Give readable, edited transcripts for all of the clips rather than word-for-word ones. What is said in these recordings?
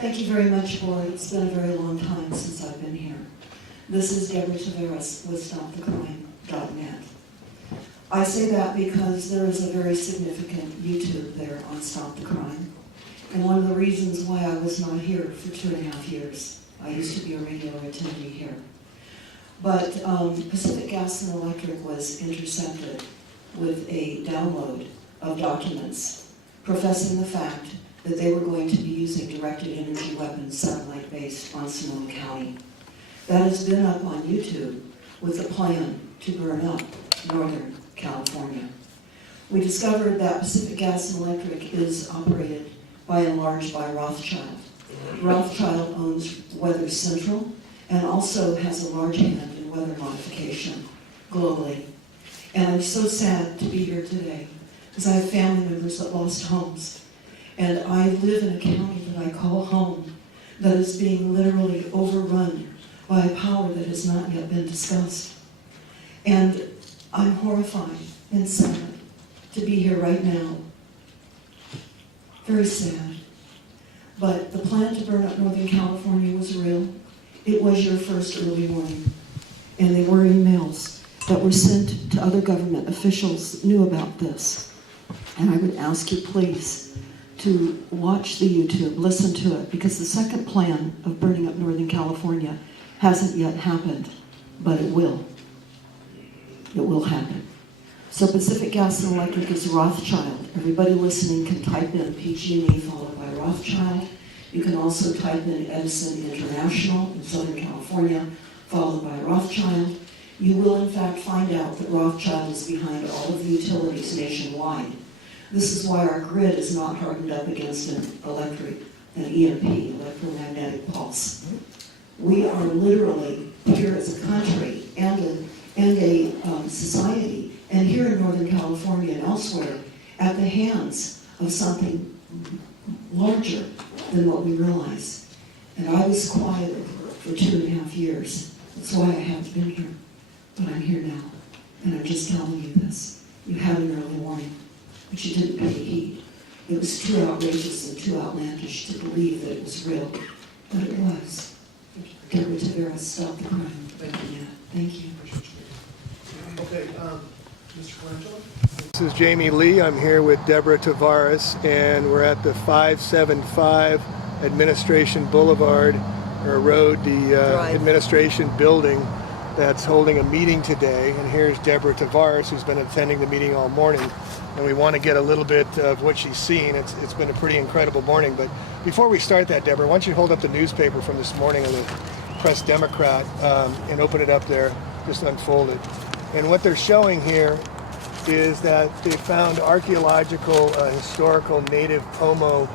Thank you very much, Board. It's been a very long time since I've been here. This is Deborah Taveras with StopTheCrime.net. I say that because there is a very significant YouTube there on Stop the Crime. And one of the reasons why I was not here for 2.5 years. I used to be a regular attendee here. But Pacific Gas and Electric was intercepted with a download of documents professing the fact that they were going to be using directed energy weapons satellite-based on Sonoma County. That has been up on YouTube with a plan to burn up Northern California. We discovered that Pacific Gas and Electric is operated by and large by Rothschild. Rothschild owns Weather Central and also has a large hand in weather modification globally. And I'm so sad to be here today because I have family members that lost homes. And I live in a county that I call home that is being literally overrun by a power that has not yet been discussed. And I'm horrified and sad to be here right now. Very sad. But the plan to burn up Northern California was real. It was your first early warning. And they were emails that were sent to other government officials knew about this. And I would ask you, please, to watch the YouTube, listen to it, because the second plan of burning up Northern California hasn't yet happened, but it will. It will happen. So Pacific Gas and Electric is Rothschild. Everybody listening can type in PG&E followed by Rothschild. You can also type in Edison International in Southern California followed by Rothschild. You will in fact find out that Rothschild is behind all of the utilities nationwide. This is why our grid is not hardened up against an EMP, electromagnetic pulse. We are literally here as a country and a society, and here in Northern California and elsewhere, at the hands of something larger than what we realize. And I was quieted for 2.5 years. That's why I haven't been here. But I'm here now, and I'm just telling you this. You had an early warning, but you didn't pay heed. It was too outrageous and too outlandish to believe that it was real, but it was. Deborah Taveras, Stop the Crime. Thank you. Okay, Mr. Colangelo? This is Jamie Lee. I'm here with Deborah Taveras, and we're at the 575 Administration Boulevard, or Road, the administration building that's holding a meeting today. And here's Deborah Taveras, who's been attending the meeting all morning. And we want to get a little bit of what she's seen. It's been a pretty incredible morning. But before we start that, Deborah, why don't you hold up the newspaper from this morning of the Press Democrat and open it up there, just unfold it. And what they're showing here is that they found archaeological, historical native Pomo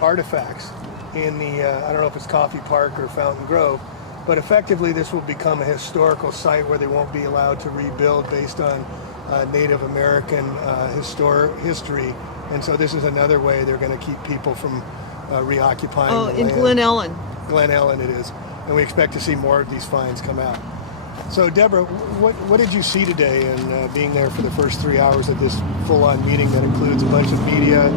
artifacts in the, I don't know if it's Coffee Park or Fountain Grove, but effectively this will become a historical site where they won't be allowed to rebuild based on Native American history. And so this is another way they're going to keep people from reoccupying the land. In Glen Ellen. Glen Ellen it is. And we expect to see more of these finds come out. So Deborah, what did you see today in being there for the first 3 hours of this full-on meeting that includes a bunch of media,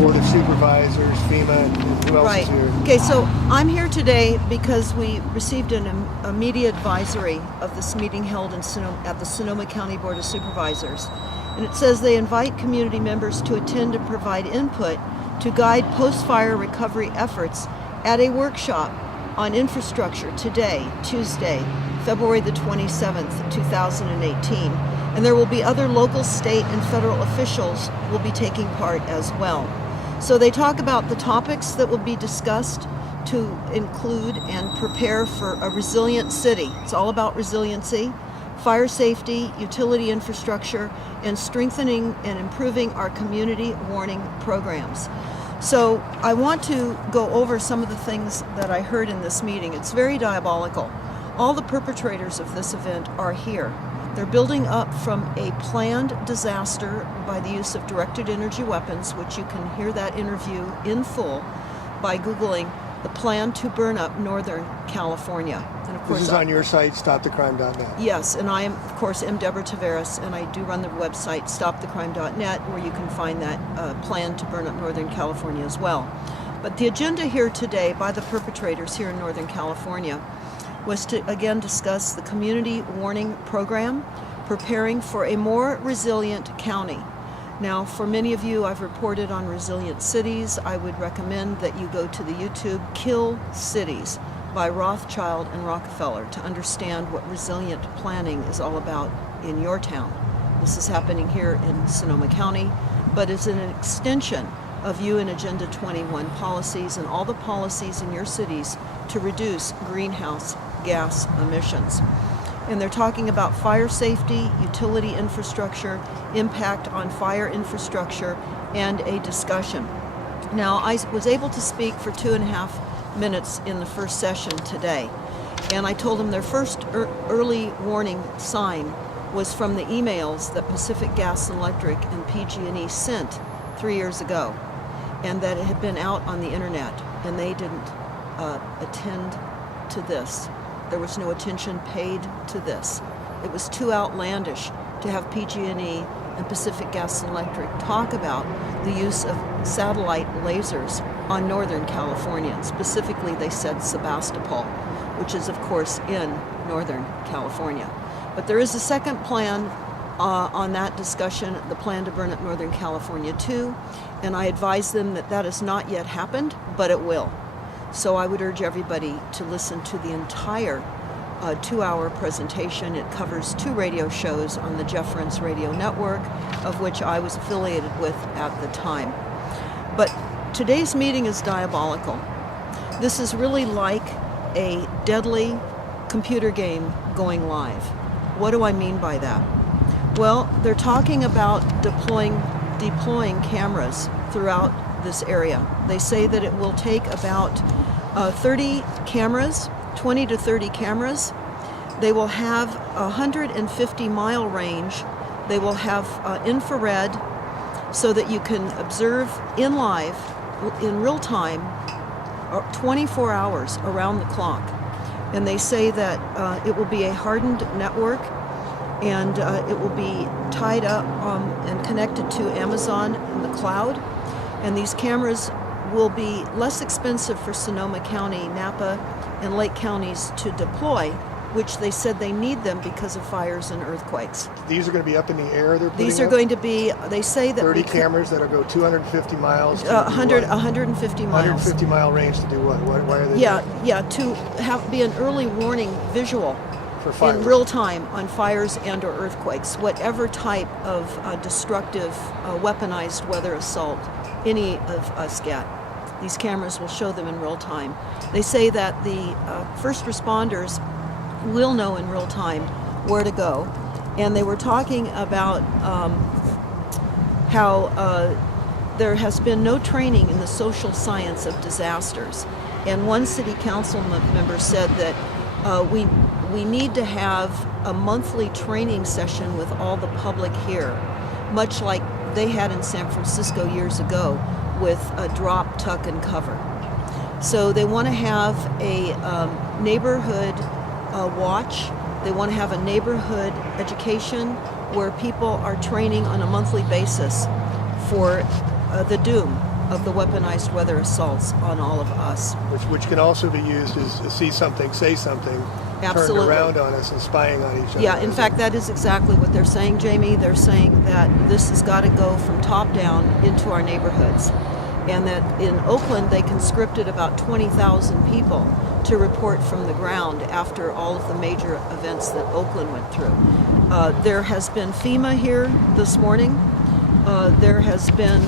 Board of Supervisors, FEMA, and who else is here? Okay, so I'm here today because we received a media advisory of this meeting held at the Sonoma County Board of Supervisors. And it says they invite community members to attend and provide input to guide post-fire recovery efforts at a workshop on infrastructure today, Tuesday, February the 27th, 2018. And there will be other local, state, and federal officials will be taking part as well. So they talk about the topics that will be discussed to include and prepare for a resilient city. It's all about resiliency, fire safety, utility infrastructure, and strengthening and improving our community warning programs. So I want to go over some of the things that I heard in this meeting. It's very diabolical. All the perpetrators of this event are here. They're building up from a planned disaster by the use of directed energy weapons, which you can hear that interview in full by Googling the plan to burn up Northern California. And of course, this is on your site, StopTheCrime.net. Yes, and I am, of course, Deborah Taveras, and I do run the website StopTheCrime.net, where you can find that plan to burn up Northern California as well. But the agenda here today by the perpetrators here in Northern California was to again discuss the community warning program, preparing for a more resilient county. Now, for many of you, I've reported on resilient cities. I would recommend that you go to the YouTube Kill Cities by Rothschild and Rockefeller to understand what resilient planning is all about in your town. This is happening here in Sonoma County, but it's an extension of UN Agenda 21 policies and all the policies in your cities to reduce greenhouse gas emissions. And they're talking about fire safety, utility infrastructure, impact on fire infrastructure, and a discussion. Now, I was able to speak for 2.5 minutes in the first session today, and I told them their first early warning sign was from the emails that Pacific Gas and Electric and PG&E sent 3 years ago, and that it had been out on the internet, and they didn't attend to this. There was no attention paid to this. It was too outlandish to have PG&E and Pacific Gas and Electric talk about the use of satellite lasers on Northern California. And specifically, they said Sebastopol, which is, of course, in Northern California. But there is a second plan on that discussion, the plan to burn up Northern California too, and I advise them that that has not yet happened, but it will. So I would urge everybody to listen to the entire 2-hour presentation. It covers 2 radio shows on the Jeff Rense Radio Network, of which I was affiliated with at the time. But today's meeting is diabolical. This is really like a deadly computer game going live. What do I mean by that? Well, they're talking about deploying cameras throughout this area. They say that it will take about 30 cameras, 20 to 30 cameras. They will have a 150-mile range. They will have infrared so that you can observe in real time, 24 hours around the clock. And they say that it will be a hardened network, and it will be tied up and connected to Amazon in the cloud. And these cameras will be less expensive for Sonoma County, Napa, and Lake counties to deploy, which they said they need them because of fires and earthquakes. These are going to be up in the air, they're putting These are up? going to be, they say that 30 cameras that'll go 250 miles to 150 miles. 150 mile range to do what? Why are they Yeah, to be an early warning visual for fires? in real time on fires and or earthquakes, whatever type of destructive, weaponized weather assault any of us get. These cameras will show them in real time. They say that the first responders will know in real time where to go. And they were talking about how there has been no training in the social science of disasters. And one city council member said that we need to have a monthly training session with all the public here, much like they had in San Francisco years ago with a drop, tuck, and cover. So they want to have a neighborhood watch. They want to have a neighborhood education where people are training on a monthly basis for the doom of the weaponized weather assaults on all of us. Which can also be used as see something, say something, Absolutely. turned around on us and spying on each other. Yeah, in fact, that is exactly what they're saying, Jamie. They're saying that this has got to go from top down into our neighborhoods. And that in Oakland, they conscripted about 20,000 people to report from the ground after all of the major events that Oakland went through. There has been FEMA here this morning. There has been,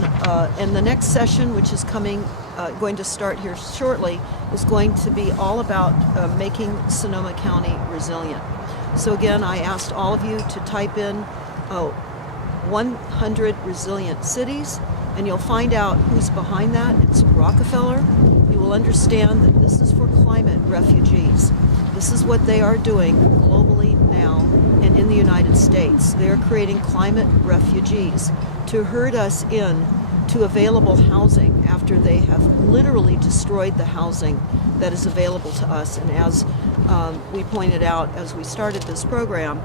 and the next session, which is going to start here shortly, is going to be all about making Sonoma County resilient. So again, I asked all of you to type in 100 resilient cities, and you'll find out who's behind that. It's Rockefeller. You will understand that this is for climate refugees. This is what they are doing globally now and in the United States. They are creating climate refugees to herd us in to available housing after they have literally destroyed the housing that is available to us. And as we pointed out as we started this program,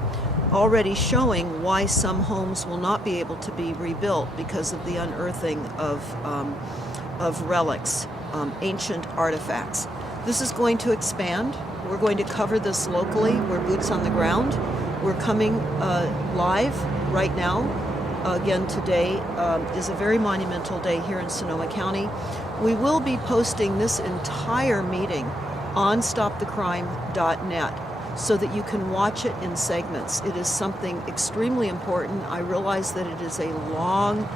already showing why some homes will not be able to be rebuilt because of the unearthing of of relics, ancient artifacts. This is going to expand. We're going to cover this locally. We're boots on the ground. We're coming live right now. Again, today is a very monumental day here in Sonoma County. We will be posting this entire meeting on stopthecrime.net so that you can watch it in segments. It is something extremely important. I realize that it is a long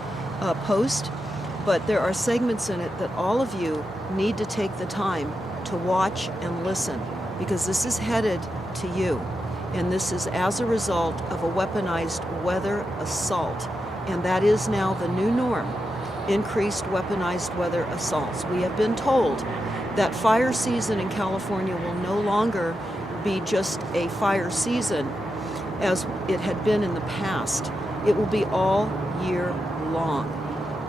post, but there are segments in it that all of you need to take the time to watch and listen, because this is headed to you. And this is as a result of a weaponized weather assault. And that is now the new norm, increased weaponized weather assaults. We have been told that fire season in California will no longer be just a fire season as it had been in the past. It will be all year long.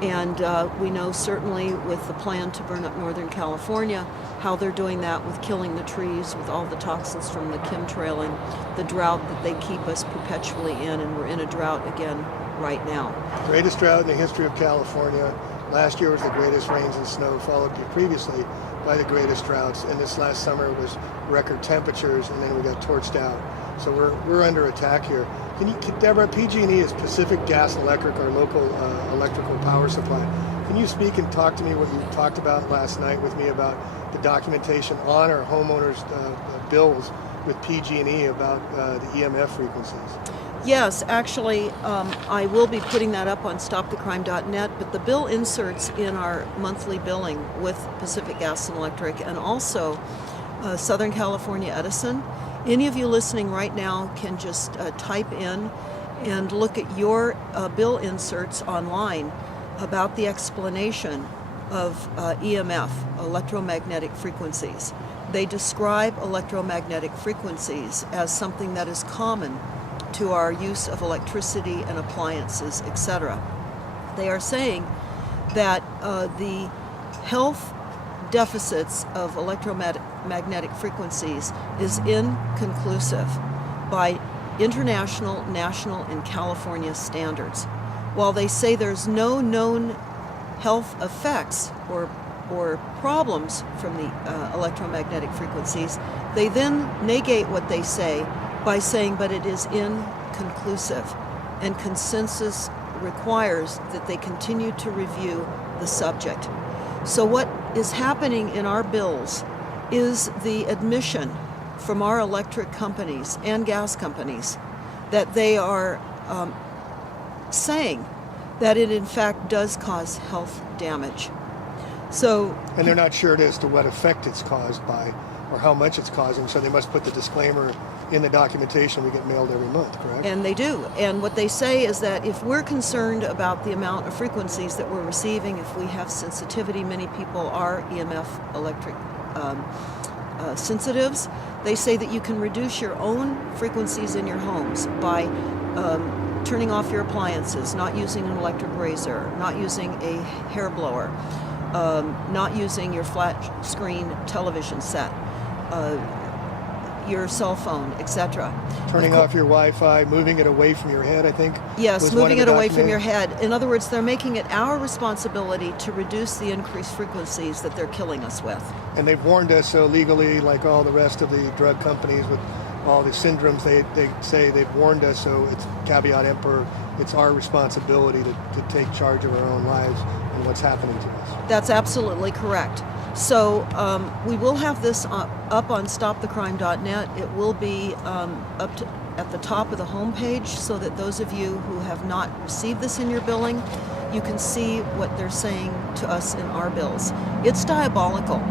And we know certainly with the plan to burn up Northern California, how they're doing that with killing the trees, with all the toxins from the chemtrailing, the drought that they keep us perpetually in, and we're in a drought again right now. Greatest drought in the history of California. Last year was the greatest rains and snow, followed previously by the greatest droughts. And this last summer was record temperatures, and then we got torched out. So we're under attack here. Deborah, PG&E is Pacific Gas and Electric, our local electrical power supply. Can you speak and talk to me what you talked about last night with me about the documentation on our homeowners' bills with PG&E about the EMF frequencies? Yes, actually, I will be putting that up on stopthecrime.net, but the bill inserts in our monthly billing with Pacific Gas and Electric and also Southern California Edison. Any of you listening right now can just type in and look at your bill inserts online about the explanation of EMF, electromagnetic frequencies. They describe electromagnetic frequencies as something that is common to our use of electricity and appliances, etc. They are saying that the health deficits of electromagnetic frequencies is inconclusive by international, national, and California standards. While they say there's no known health effects or problems from the electromagnetic frequencies, they then negate what they say by saying, but it is inconclusive, and consensus requires that they continue to review the subject. So what is happening in our bills is the admission from our electric companies and gas companies that they are saying that it in fact does cause health damage. And they're not sure as to what effect it's caused by or how much it's causing, so they must put the disclaimer in the documentation we get mailed every month, correct? And they do. And what they say is that if we're concerned about the amount of frequencies that we're receiving, if we have sensitivity, many people are EMF electric sensitives, they say that you can reduce your own frequencies in your homes by turning off your appliances, not using an electric razor, not using a hair blower, not using your flat screen television set, your cell phone, etc. Turning off your Wi-Fi, moving it away from your head, I think. Yes, moving it away from your head. In other words, they're making it our responsibility to reduce the increased frequencies that they're killing us with. And they've warned us so legally, like all the rest of the drug companies with all the syndromes, they say they've warned us, so it's caveat emptor, it's our responsibility to take charge of our own lives and what's happening to us. That's absolutely correct. So we will have this up on stopthecrime.net. It will be at the top of the homepage so that those of you who have not received this in your billing, you can see what they're saying to us in our bills. It's diabolical.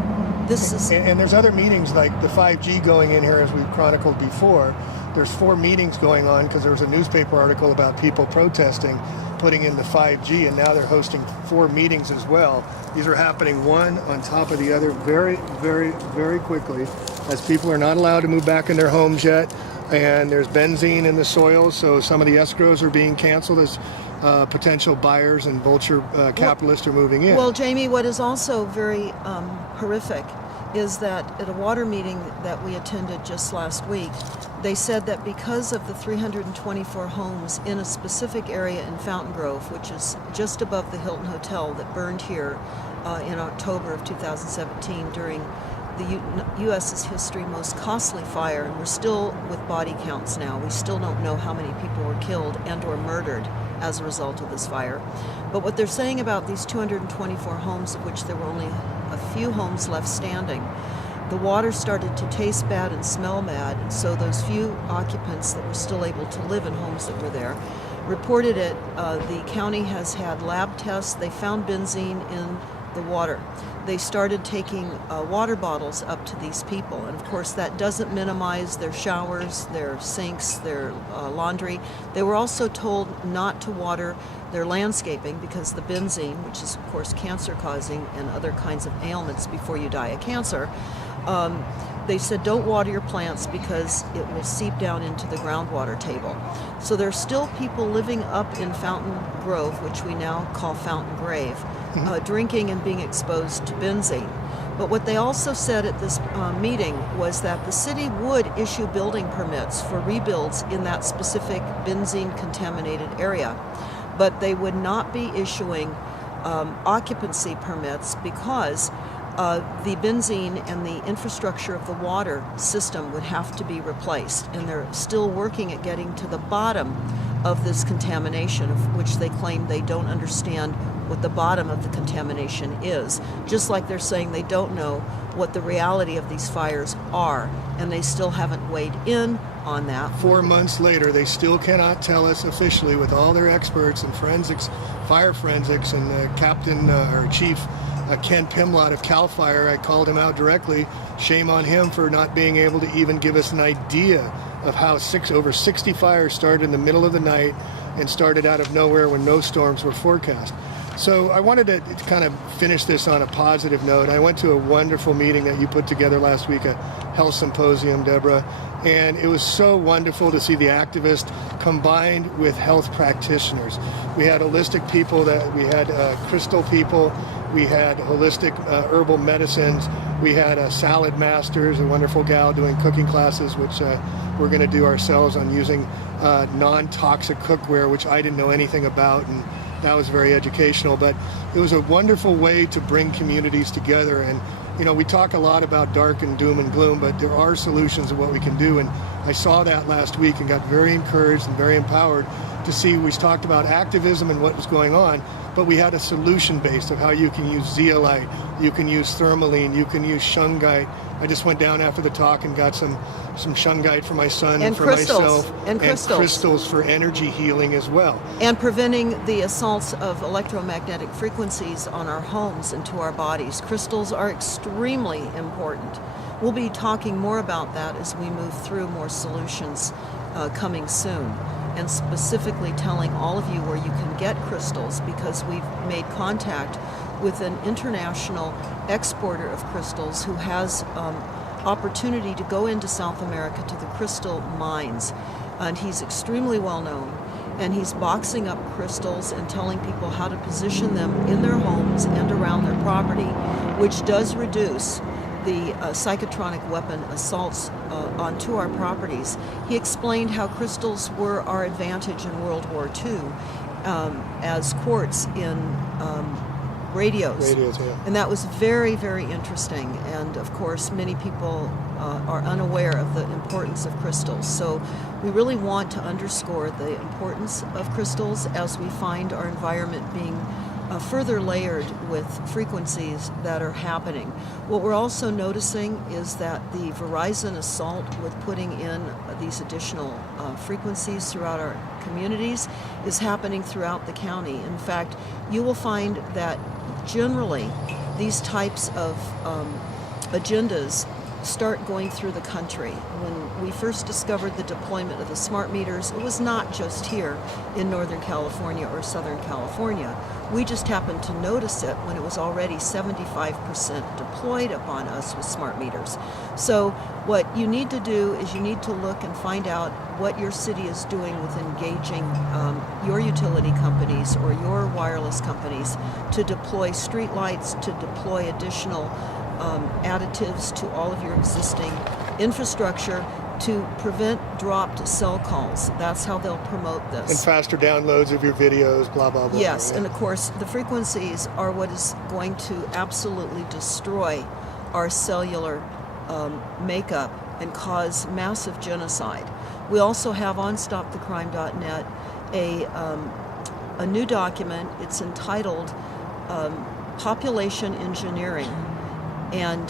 And there's other meetings like the 5G going in here, as we've chronicled before. There's 4 meetings going on because there was a newspaper article about people protesting putting in the 5G, and now they're hosting 4 meetings as well. These are happening one on top of the other very, very, very quickly, as people are not allowed to move back in their homes yet, and there's benzene in the soil, so some of the escrows are being canceled as potential buyers and vulture capitalists are moving in. Well, Jamie, what is also very horrific is that at a water meeting that we attended just last week, they said that because of the 324 homes in a specific area in Fountain Grove, which is just above the Hilton Hotel that burned here in October of 2017 during the U.S.'s history most costly fire, and we're still with body counts now. We still don't know how many people were killed and or murdered as a result of this fire. But what they're saying about these 224 homes, of which there were only a few homes left standing, the water started to taste bad and smell bad, and so those few occupants that were still able to live in homes that were there reported it. The county has had lab tests. They found benzene in the water. They started taking water bottles up to these people, and of course that doesn't minimize their showers, their sinks, their laundry. They were also told not to water their landscaping because the benzene, which is of course cancer causing and other kinds of ailments before you die of cancer, they said don't water your plants because it will seep down into the groundwater table. So there's still people living up in Fountain Grove, which we now call Fountain Grave, drinking and being exposed to benzene. But what they also said at this meeting was that the city would issue building permits for rebuilds in that specific benzene-contaminated area, but they would not be issuing occupancy permits because the benzene and the infrastructure of the water system would have to be replaced, and they're still working at getting to the bottom of this contamination, of which they claim they don't understand what the bottom of the contamination is, just like they're saying they don't know what the reality of these fires are, and they still haven't weighed in on that. 4 months later, they still cannot tell us officially, with all their experts and forensics, fire forensics, and Captain or Chief Ken Pimlott of CAL FIRE. I called him out directly. Shame on him for not being able to even give us an idea of how over 60 fires started in the middle of the night and started out of nowhere when no storms were forecast. So I wanted to kind of finish this on a positive note. I went to a wonderful meeting that you put together last week, a health symposium, Deborah, and it was so wonderful to see the activists combined with health practitioners. We had holistic people, we had crystal people, we had holistic herbal medicines, we had salad masters, a wonderful gal doing cooking classes, which we're going to do ourselves on using non-toxic cookware, which I didn't know anything about, and that was very educational. But it was a wonderful way to bring communities together. And we talk a lot about dark and doom and gloom, but there are solutions of what we can do. And I saw that last week and got very encouraged and very empowered to see. We talked about activism and what was going on, but we had a solution based of how you can use zeolite, you can use thermaline, you can use shungite. I just went down after the talk and got some shungite for my son and for myself, and crystals for energy healing as well. And preventing the assaults of electromagnetic frequencies on our homes and to our bodies. Crystals are extremely important. We'll be talking more about that as we move through more solutions coming soon, and specifically telling all of you where you can get crystals, because we've made contact with an international exporter of crystals who has opportunity to go into South America to the crystal mines, and he's extremely well known, and he's boxing up crystals and telling people how to position them in their homes and around their property, which does reduce the psychotronic weapon assaults onto our properties. He explained how crystals were our advantage in World War II as quartz in radios, yeah. And that was very, very interesting. And of course, many people are unaware of the importance of crystals. So we really want to underscore the importance of crystals as we find our environment being further layered with frequencies that are happening. What we're also noticing is that the Verizon assault with putting in these additional frequencies throughout our communities is happening throughout the county. In fact, you will find that generally these types of agendas start going through the country. When we first discovered the deployment of the smart meters, it was not just here in Northern California or Southern California. We just happened to notice it when it was already 75% deployed upon us with smart meters. So what you need to do is you need to look and find out what your city is doing with engaging your utility companies or your wireless companies to deploy streetlights, to deploy additional additives to all of your existing infrastructure, to prevent dropped cell calls. That's how they'll promote And this. faster downloads of your videos, blah, blah, blah. Yes, yeah. and of course, the frequencies are what is going to absolutely destroy our cellular makeup and cause massive genocide. We also have on StopTheCrime.net a new document. It's entitled Population Engineering and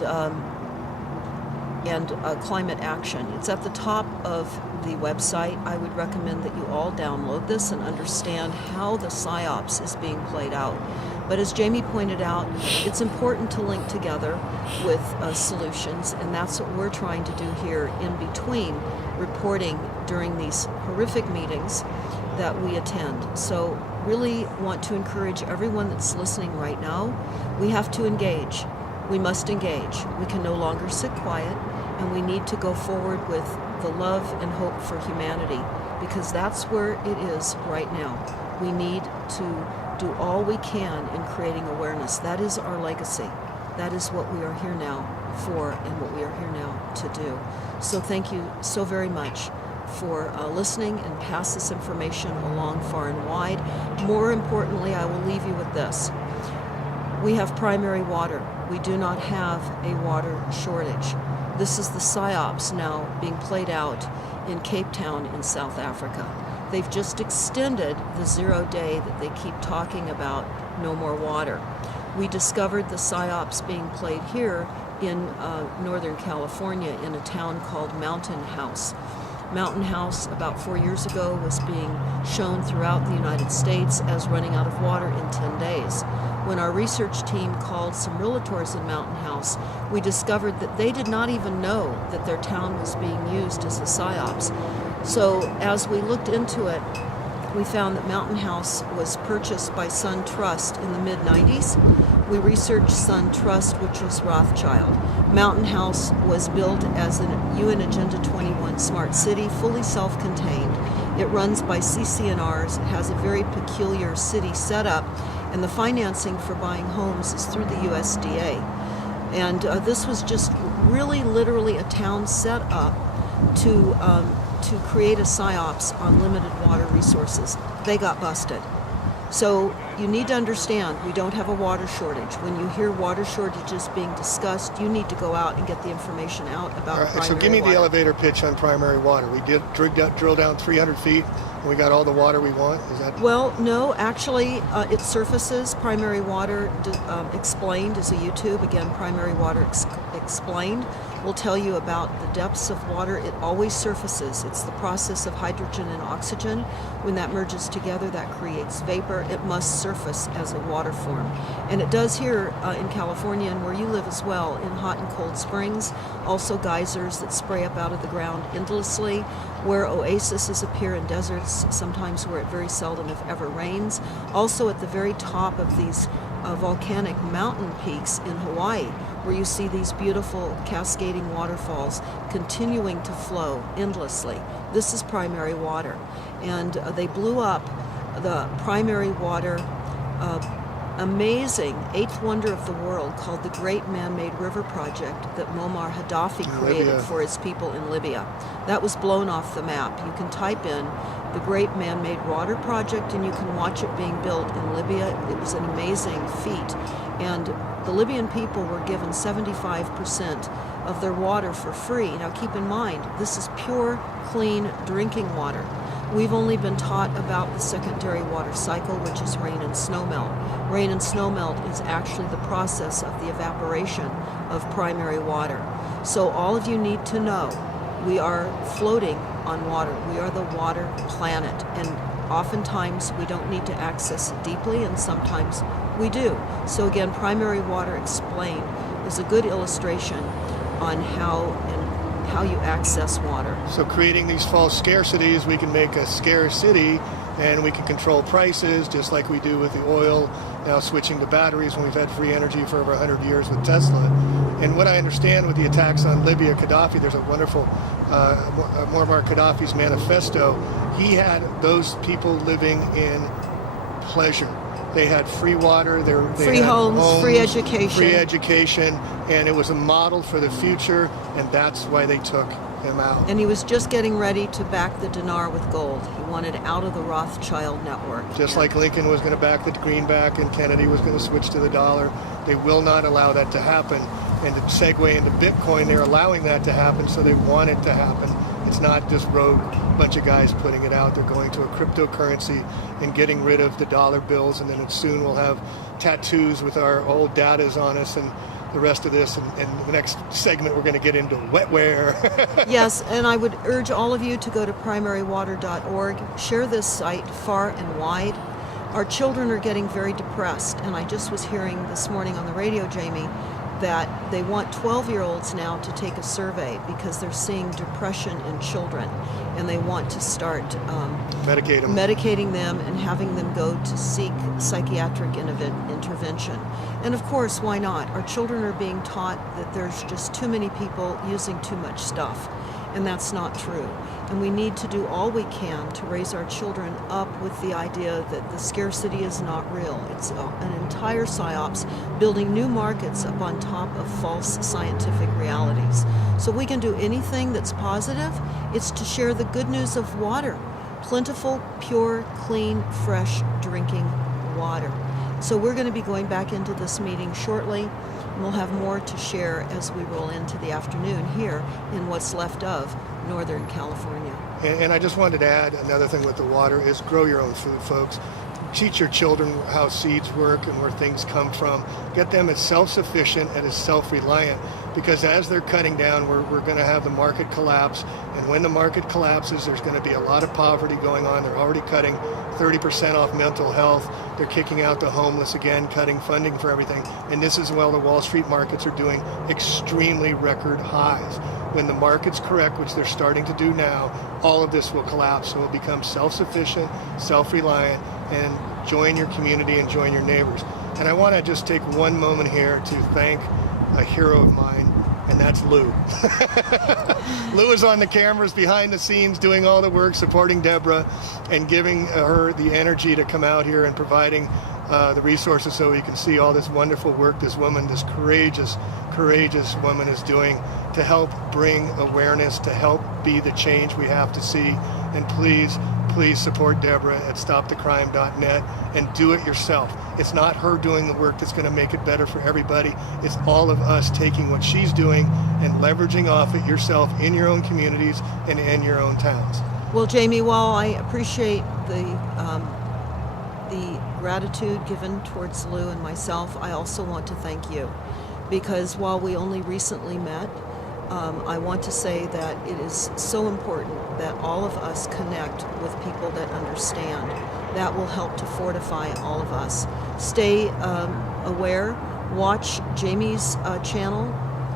Climate Action. It's at the top of the website. I would recommend that you all download this and understand how the PSYOPs is being played out. But as Jamie pointed out, it's important to link together with solutions, and that's what we're trying to do here in between reporting during these horrific meetings that we attend. So really want to encourage everyone that's listening right now, we have to engage. We must engage. We can no longer sit quiet, and we need to go forward with the love and hope for humanity, because that's where it is right now. We need to do all we can in creating awareness. That is our legacy. That is what we are here now for and what we are here now to do. So thank you so very much for listening, and pass this information along far and wide. More importantly, I will leave you with this. We have primary water. We do not have a water shortage. This is the PSYOPs now being played out in Cape Town in South Africa. They've just extended the 0 day that they keep talking about, no more water. We discovered the PSYOPs being played here in Northern California in a town called Mountain House. Mountain House, about 4 years ago, was being shown throughout the United States as running out of water in 10 days. When our research team called some realtors in Mountain House, we discovered that they did not even know that their town was being used as a PSYOPs. So as we looked into it, we found that Mountain House was purchased by Sun Trust in the mid-90s. We researched Sun Trust, which was Rothschild. Mountain House was built as an UN Agenda 21 smart city, fully self-contained. It runs by CCNRs. It has a very peculiar city setup, and the financing for buying homes is through the USDA. And this was just really literally a town set up to create a PSYOPs on limited water resources. They got busted. So you need to understand, we don't have a water shortage. When you hear water shortages being discussed, you need to go out and get the information out about All right, primary so give me water. the elevator pitch on primary water. We did drill down 300 feet, and we got all the water we want. Is that? Well, no, actually, it surfaces. Primary Water Explained is a YouTube. Again, Primary Water Explained will tell you about the depths of water. It always surfaces. It's the process of hydrogen and oxygen. When that merges together, that creates vapor. It must surface as a water form. And it does here in California, and where you live as well, in hot and cold springs. Also geysers that spray up out of the ground endlessly, where oases appear in deserts, sometimes where it very seldom, if ever, rains. Also at the very top of these volcanic mountain peaks in Hawaii, where you see these beautiful cascading waterfalls continuing to flow endlessly. This is primary water. And they blew up the primary water amazing eighth wonder of the world called the Great Man-Made River Project that Muammar Gaddafi created Libya. for his people in Libya. That was blown off the map. You can type in the Great Man-Made Water Project and you can watch it being built in Libya. It was an amazing feat. And the Libyan people were given 75% of their water for free. Now keep in mind, this is pure, clean drinking water. We've only been taught about the secondary water cycle, which is rain and snowmelt. Rain and snowmelt is actually the process of the evaporation of primary water. So all of you need to know, we are floating on water. We are the water planet. And oftentimes we don't need to access it deeply, and sometimes we do. So again, Primary Water Explained is a good illustration on how you access water. So creating these false scarcities, we can make a scarce city, and we can control prices just like we do with the oil, now switching to batteries when we've had free energy for over 100 years with Tesla. And what I understand with the attacks on Libya, Gaddafi, there's a wonderful Muammar Gaddafi's manifesto. He had those people living in pleasure. They had free water, they Free had homes, free education. free education, and it was a model for the future, and that's why they took him out. And he was just getting ready to back the dinar with gold. He wanted out of the Rothschild network. Just like Lincoln was going to back the greenback and Kennedy was going to switch to the dollar, they will not allow that to happen. And to segue into Bitcoin, they're allowing that to happen, so they want it to happen. It's not just rogue bunch of guys putting it out. They're going to a cryptocurrency and getting rid of the dollar bills, and then soon we'll have tattoos with our old datas on us and the rest of this. And the next segment, we're going to get into wetware. Yes, and I would urge all of you to go to primarywater.org. Share this site far and wide. Our children are getting very depressed, and I just was hearing this morning on the radio, Jamie, that they want 12-year-olds now to take a survey because they're seeing depression in children, and they want to start medicating them and having them go to seek psychiatric intervention. And of course, why not? Our children are being taught that there's just too many people using too much stuff, and that's not true. And we need to do all we can to raise our children up with the idea that the scarcity is not real. It's an entire psyops, building new markets up on top of false scientific realities. So we can do anything that's positive. It's to share the good news of water, plentiful, pure, clean, fresh drinking water. So we're going to be going back into this meeting shortly, and we'll have more to share as we roll into the afternoon here in what's left of Northern California. And I just wanted to add another thing with the water is grow your own food, folks. Teach your children how seeds work and where things come from. Get them as self-sufficient and as self-reliant, because as they're cutting down, we're going to have the market collapse. And when the market collapses, there's going to be a lot of poverty going on. They're already cutting 30% off mental health. They're kicking out the homeless again, cutting funding for everything. And this is while the Wall Street markets are doing extremely record highs. When the markets correct, which they're starting to do now, all of this will collapse. So we'll become self-sufficient, self-reliant, and join your community and join your neighbors. And I want to just take one moment here to thank a hero of mine, and that's Lou. Lou is on the cameras behind the scenes doing all the work, supporting Deborah and giving her the energy to come out here and providing the resources so we can see all this wonderful work this woman, this courageous woman is doing to help bring awareness, to help be the change we have to see. And please support Deborah at stopthecrime.net and do it yourself. It's not her doing the work that's going to make it better for everybody. It's all of us taking what she's doing and leveraging off it yourself in your own communities and in your own towns. Well, Jamie, while I appreciate the gratitude given towards Lou and myself, I also want to thank you, because while we only recently met, I want to say that it is so important that all of us connect with people that understand. That will help to fortify all of us. Stay aware. Watch Jamie's channel.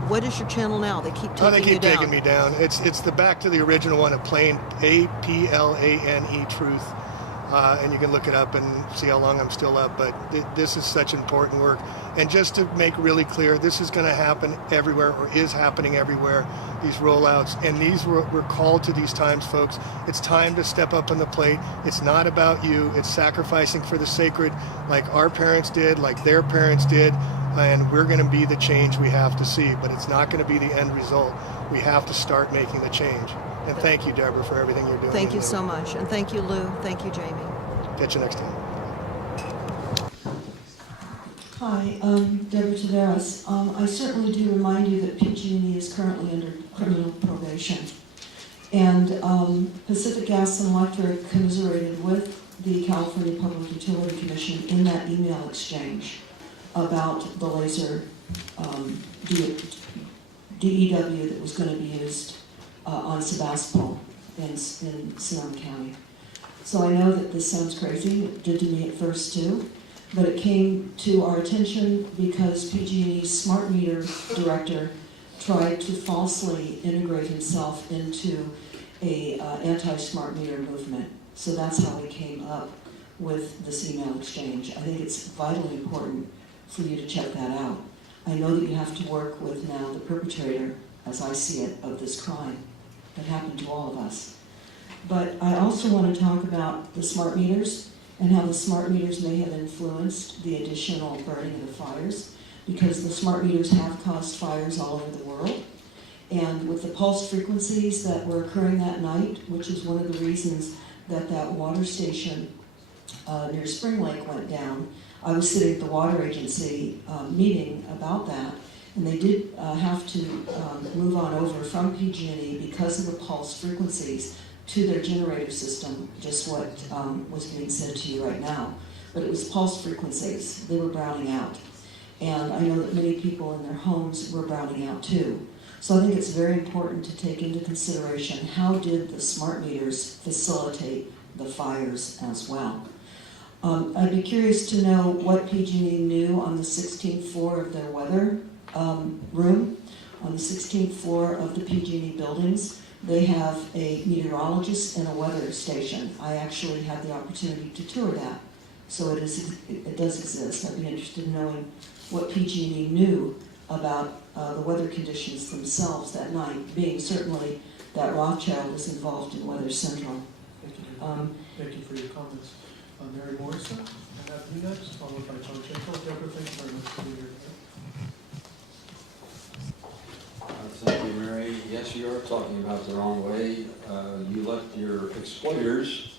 What is your channel now? They keep taking you down. They keep taking me down. It's the back to the original one of Plain, A-P-L-A-N-E, Truth. And you can look it up and see how long I'm still up. But this is such important work. And just to make really clear, this is going to happen everywhere, or is happening everywhere, these rollouts. And we're called to these times, folks. It's time to step up on the plate. It's not about you. It's sacrificing for the sacred, like our parents did, like their parents did. And we're going to be the change we have to see. But it's not going to be the end result. We have to start making the change. And thank you, Deborah, for everything you're doing. Thank you so much. And thank you, Lou. Thank you, Jamie. Catch you next time. Hi, Deborah Taveras. I certainly do remind you that PG&E is currently under criminal probation. And Pacific Gas and Electric commiserated with the California Public Utility Commission in that email exchange about the laser DEW that was going to be used on Sebastopol in Sonoma County. So I know that this sounds crazy. It did to me at first too. But it came to our attention because PG&E's smart meter director tried to falsely integrate himself into a anti-smart meter movement. So that's how we came up with this email exchange. I think it's vitally important for you to check that out. I know that you have to work with now the perpetrator, as I see it, of this crime that happened to all of us. But I also want to talk about the smart meters and how the smart meters may have influenced the additional burning of the fires, because the smart meters have caused fires all over the world. And with the pulse frequencies that were occurring that night, which is one of the reasons that that water station near Spring Lake went down, I was sitting at the water agency meeting about that, and they did have to move on over from PG&E because of the pulse frequencies to their generator system, just what was being said to you right now. But it was pulse frequencies. They were browning out. And I know that many people in their homes were browning out too. So I think it's very important to take into consideration how did the smart meters facilitate the fires as well. I'd be curious to know what PG&E knew on the 16th floor of their weather room. On the 16th floor of the PG&E buildings, they have a meteorologist and a weather station. I actually had the opportunity to tour that, so it does exist. I'd be interested in knowing what PG&E knew about the weather conditions themselves that night, being certainly that Rothschild is involved in Weather Central. Thank you. Thank you for your comments. Mary Morrison, I have you next, followed by John Jacob. Deborah, thank you very much for being here. Thank you, Mary. Yes, you are talking about the wrong way. You let your exploiters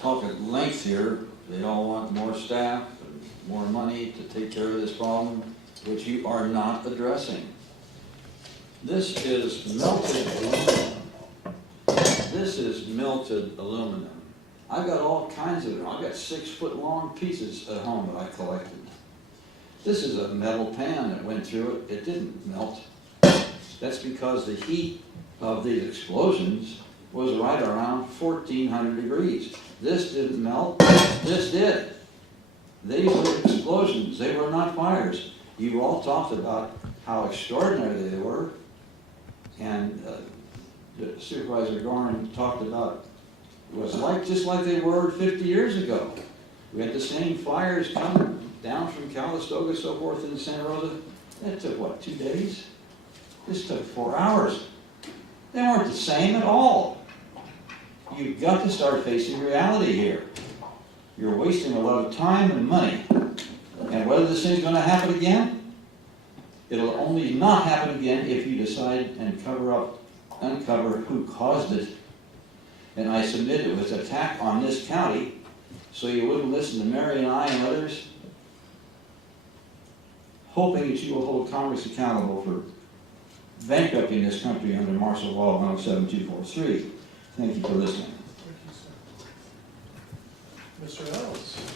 talk at length here. They all want more staff and more money to take care of this problem, which you are not addressing. This is melted aluminum. This is melted aluminum. I've got all kinds of them. I've got 6-foot-long pieces at home that I collected. This is a metal pan that went through it. It didn't melt. That's because the heat of these explosions was right around 1,400 degrees. This didn't melt. This did. These were explosions. They were not fires. You all talked about how extraordinary they were, and Supervisor Gorman talked about it was just like they were 50 years ago. We had the same fires coming down from Calistoga, so forth, in Santa Rosa. That took, what, 2 days? This took 4 hours. They weren't the same at all. You've got to start facing reality here. You're wasting a lot of time and money. And whether this thing's going to happen again, it'll only not happen again if you decide and uncover who caused it. And I submit it was an attack on this county, so you wouldn't listen to Mary and I and others, hoping that you will hold Congress accountable for bankrupting this country under Martial Law 107243. Thank you for listening. Thank you, sir. Mr. Ellis.